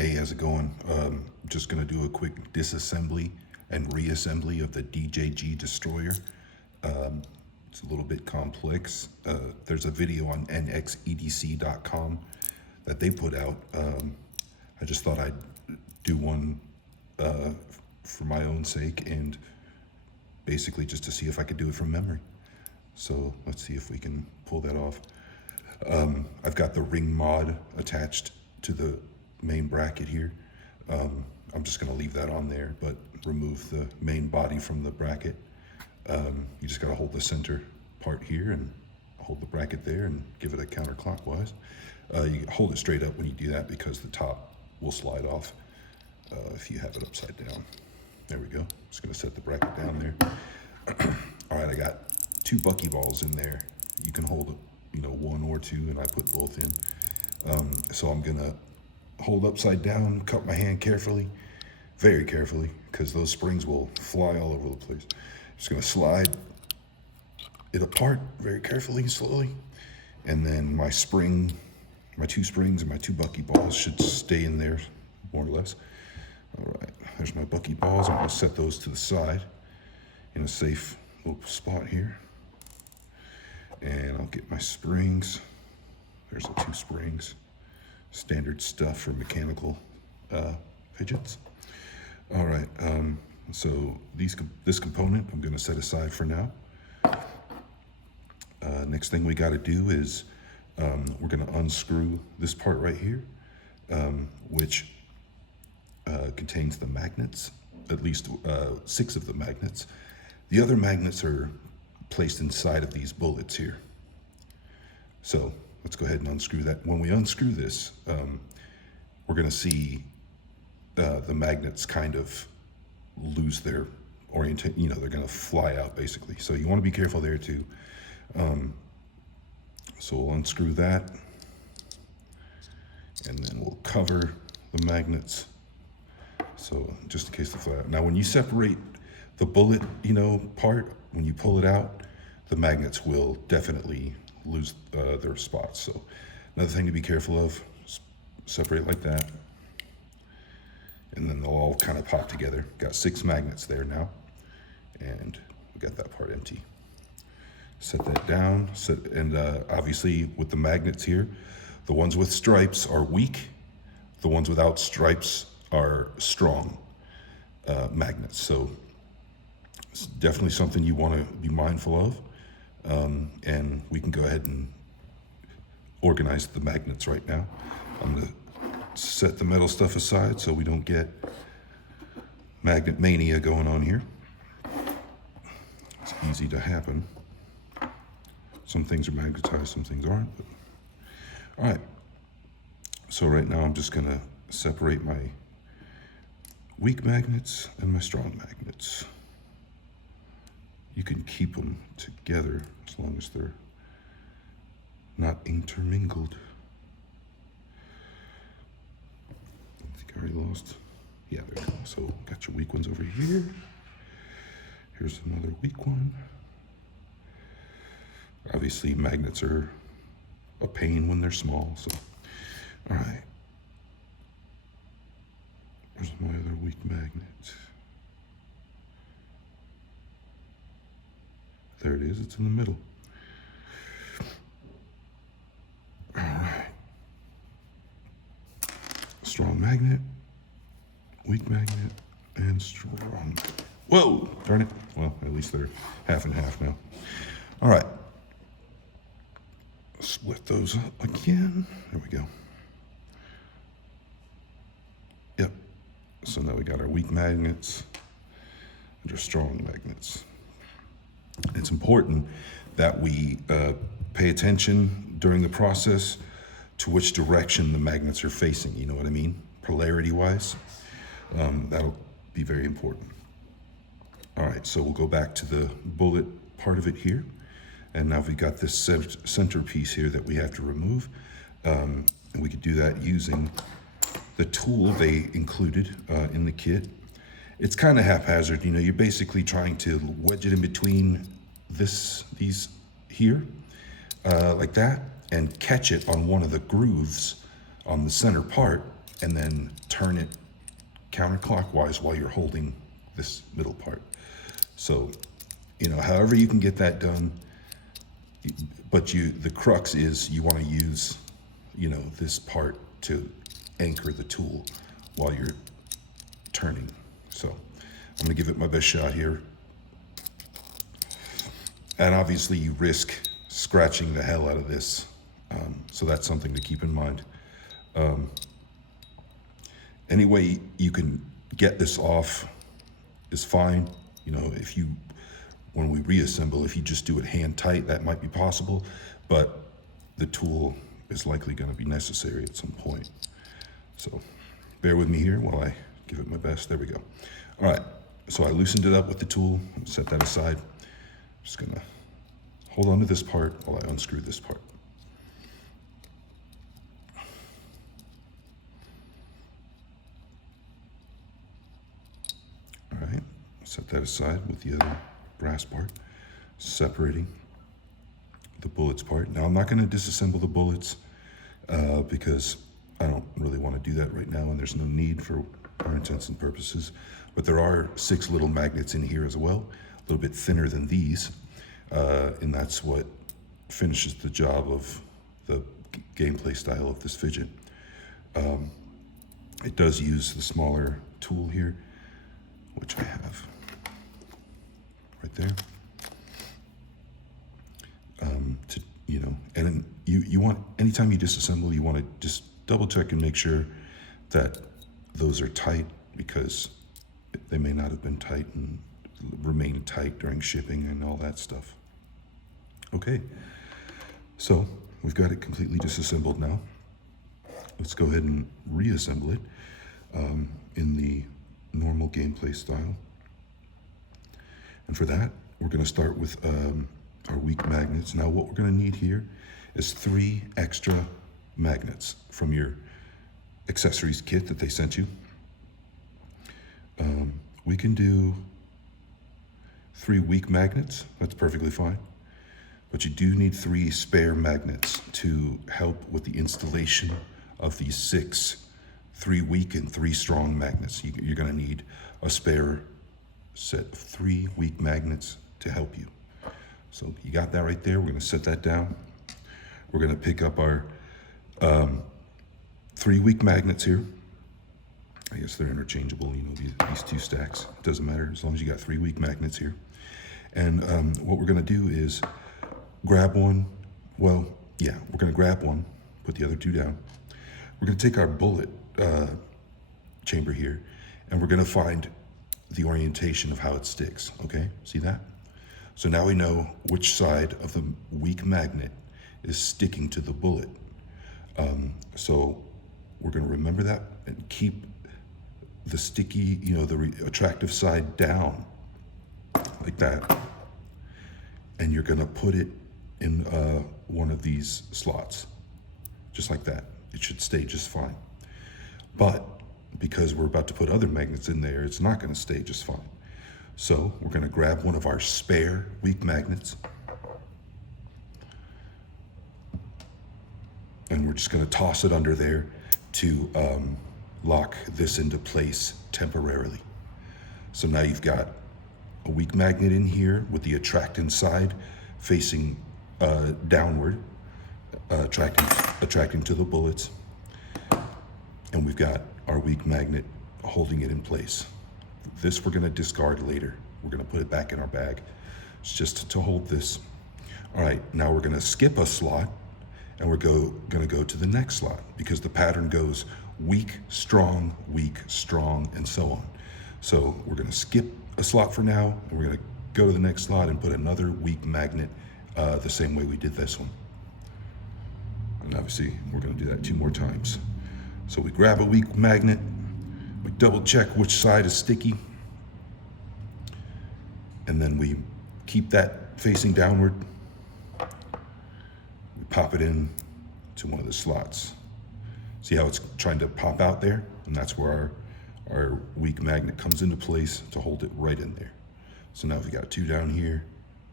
Hey, how's it going? Just gonna do a quick disassembly and reassembly of the DJG Destroyer. It's a little bit complex. There's a video on nxedc.com that they put out. I just thought I'd do one for my own sake and basically just to see if I could do it from memory. So let's see if we can pull that off. I've got the ring mod attached to the main bracket here. I'm just going to leave that on there, but remove the main body from the bracket. You just got to hold the center part here and hold the bracket there and give it a counterclockwise. You hold it straight up when you do that because the top will slide off if you have it upside down. There we go. Just going to set the bracket down there. All right, I got 2 buckyballs in there. You can hold one or 2, and I put both in. So I'm gonna hold upside down, cut my hand carefully, very carefully, because those springs will fly all over the place. Just gonna slide it apart very carefully, slowly, and then my 2 springs and my 2 buckyballs should stay in there, more or less. All right, there's my buckyballs. I'm gonna set those to the side in a safe little spot here. And I'll get my springs. There's the 2 springs. Standard stuff for mechanical fidgets. All right, so this component I'm gonna set aside for now. Next thing we gotta do is we're gonna unscrew this part right here, which contains the magnets, at least 6 of the magnets. The other magnets are placed inside of these bullets here. So let's go ahead and unscrew that. When we unscrew this, we're gonna see the magnets kind of lose their orientation, they're gonna fly out basically. So you wanna be careful there too. So we'll unscrew that and then we'll cover the magnets. So just in case they fly out. Now when you separate the bullet, part, when you pull it out, the magnets will definitely lose their spots. So another thing to be careful of, separate like that. And then they'll all kind of pop together. Got 6 magnets there now. And we got that part empty. Set that down. And obviously with the magnets here, the ones with stripes are weak. The ones without stripes are strong magnets. So it's definitely something you want to be mindful of. And we can go ahead and organize the magnets right now. I'm going to set the metal stuff aside so we don't get magnet mania going on here. It's easy to happen. Some things are magnetized, some things aren't. But... All right. So right now I'm just going to separate my weak magnets and my strong magnets. You can keep them together as long as they're not intermingled. I think I already lost. Yeah, there we go. So got your weak ones over here. Here's another weak one. Obviously magnets are a pain when they're small, so all right. There's my other weak magnet. There it is, it's in the middle. All right. Strong magnet, weak magnet, and strong. Whoa, darn it. Well, at least they're half and half now. All right. Split those up again. There we go. Yep. So now we got our weak magnets and our strong magnets. It's important that we pay attention during the process to which direction the magnets are facing, you know what I mean? Polarity-wise, that'll be very important. All right, so we'll go back to the bullet part of it here. And now we've got this center piece here that we have to remove. And we could do that using the tool they included in the kit. It's kind of haphazard, you're basically trying to wedge it in between these here, like that, and catch it on one of the grooves on the center part and then turn it counterclockwise while you're holding this middle part. So, however you can get that done, but the crux is you want to use, this part to anchor the tool while you're turning. So I'm gonna give it my best shot here. And obviously you risk scratching the hell out of this. So that's something to keep in mind. Any way you can get this off is fine. When we reassemble, if you just do it hand tight, that might be possible, but the tool is likely going to be necessary at some point. So bear with me here while I give it my best. There we go. All right, so I loosened it up with the tool, set that aside. Just gonna hold on to this part while I unscrew this part. All right, set that aside with the other brass part, separating the bullets part. Now I'm not gonna disassemble the bullets because I don't really want to do that right now, and there's no need for our intents and purposes. But there are 6 little magnets in here as well, a little bit thinner than these, and that's what finishes the job of the gameplay style of this fidget. It does use the smaller tool here, which I have right there. And you want, anytime you disassemble, you want to just double check and make sure that those are tight, because they may not have been tight and remain tight during shipping and all that stuff. Okay, so we've got it completely disassembled now. Let's go ahead and reassemble it in the normal gameplay style. And for that, we're going to start with our weak magnets. Now what we're going to need here is 3 extra magnets from your accessories kit that they sent you. We can do 3 weak magnets, that's perfectly fine. But you do need 3 spare magnets to help with the installation of these 6, 3 weak and 3 strong magnets. You're gonna need a spare set of 3 weak magnets to help you. So you got that right there. We're gonna set that down. We're gonna pick up our 3 weak magnets here. I guess they're interchangeable, these 2 stacks. It doesn't matter as long as you got 3 weak magnets here. And what we're gonna do is grab one. Well, yeah, we're gonna grab one, put the other 2 down. We're gonna take our bullet chamber here, and we're gonna find the orientation of how it sticks, okay? See that? So now we know which side of the weak magnet is sticking to the bullet. So we're gonna remember that and keep the sticky, the attractive side down, like that. And you're gonna put it in one of these slots, just like that. It should stay just fine. But because we're about to put other magnets in there, it's not gonna stay just fine. So we're gonna grab one of our spare weak magnets, and we're just gonna toss it under there to lock this into place temporarily. So now you've got a weak magnet in here with the attractant side facing downward, attracting to the bullets. And we've got our weak magnet holding it in place. This we're gonna discard later. We're gonna put it back in our bag. It's just to hold this. All right, now we're gonna skip a slot, and we're gonna go to the next slot, because the pattern goes weak, strong, and so on. So we're gonna skip a slot for now, and we're gonna go to the next slot and put another weak magnet the same way we did this one. And obviously, we're gonna do that 2 more times. So we grab a weak magnet, we double check which side is sticky, and then we keep that facing downward. We pop it in to one of the slots. See how it's trying to pop out there? And that's where our weak magnet comes into place to hold it right in there. So now we got 2 down here,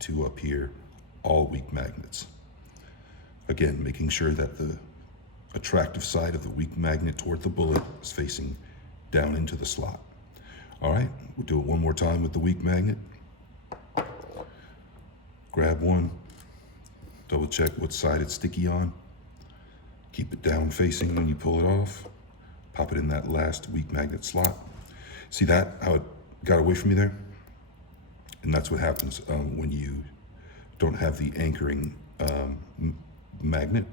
2 up here, all weak magnets. Again, making sure that the attractive side of the weak magnet toward the bullet is facing down into the slot. All right, we'll do it one more time with the weak magnet. Grab one, double check what side it's sticky on. Keep it down facing when you pull it off. Pop it in that last weak magnet slot. See that, how it got away from you there? And that's what happens when you don't have the anchoring magnet.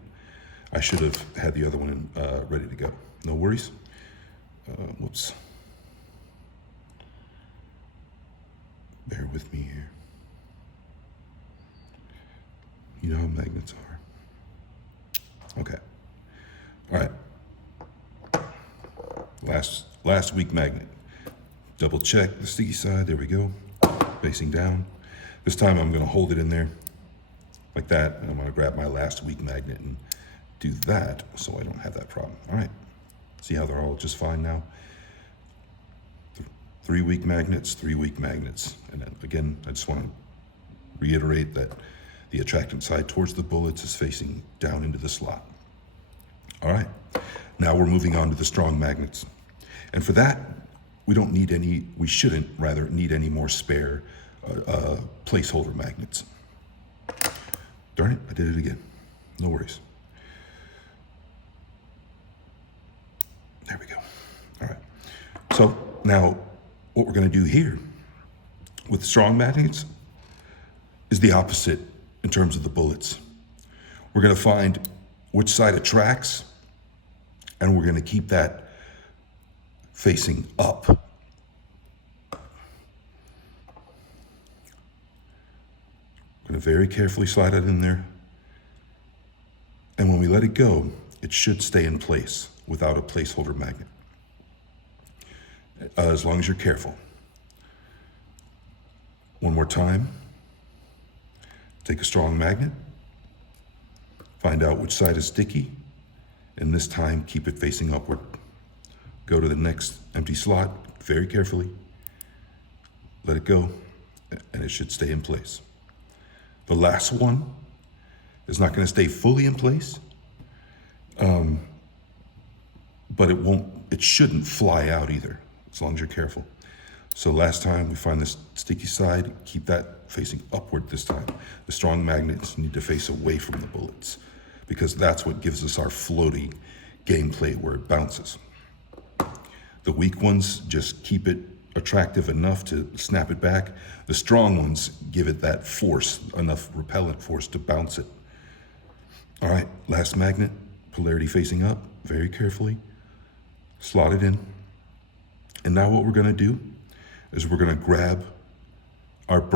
I should have had the other one ready to go. No worries. Whoops. Bear with me here. You know how magnets are. Okay. All right. Last weak magnet. Double check the sticky side. There we go. Facing down. This time I'm going to hold it in there like that, and I'm going to grab my last weak magnet and do that so I don't have that problem. All right. See how they're all just fine now? 3 weak magnets, 3 weak magnets. And then again, I just want to reiterate that the attractant side towards the bullets is facing down into the slot. All right. Now we're moving on to the strong magnets. And for that, we shouldn't rather need any more spare placeholder magnets. Darn it, I did it again. No worries. There we go. All right. So now what we're going to do here with strong magnets is the opposite in terms of the bullets. We're going to find which side attracts, and we're going to keep that facing up. I'm going to very carefully slide it in there. And when we let it go, it should stay in place without a placeholder magnet. As long as you're careful. One more time. Take a strong magnet. Find out which side is sticky. And this time, keep it facing upward. Go to the next empty slot very carefully. Let it go, and it should stay in place. The last one is not going to stay fully in place, but it shouldn't fly out either, as long as you're careful. So last time we find this sticky side, keep that facing upward this time. The strong magnets need to face away from the bullets because that's what gives us our floaty gameplay where it bounces. The weak ones just keep it attractive enough to snap it back. The strong ones give it that force, enough repellent force to bounce it. All right, last magnet, polarity facing up, very carefully. Slot it in. And now what we're gonna do is we're gonna grab our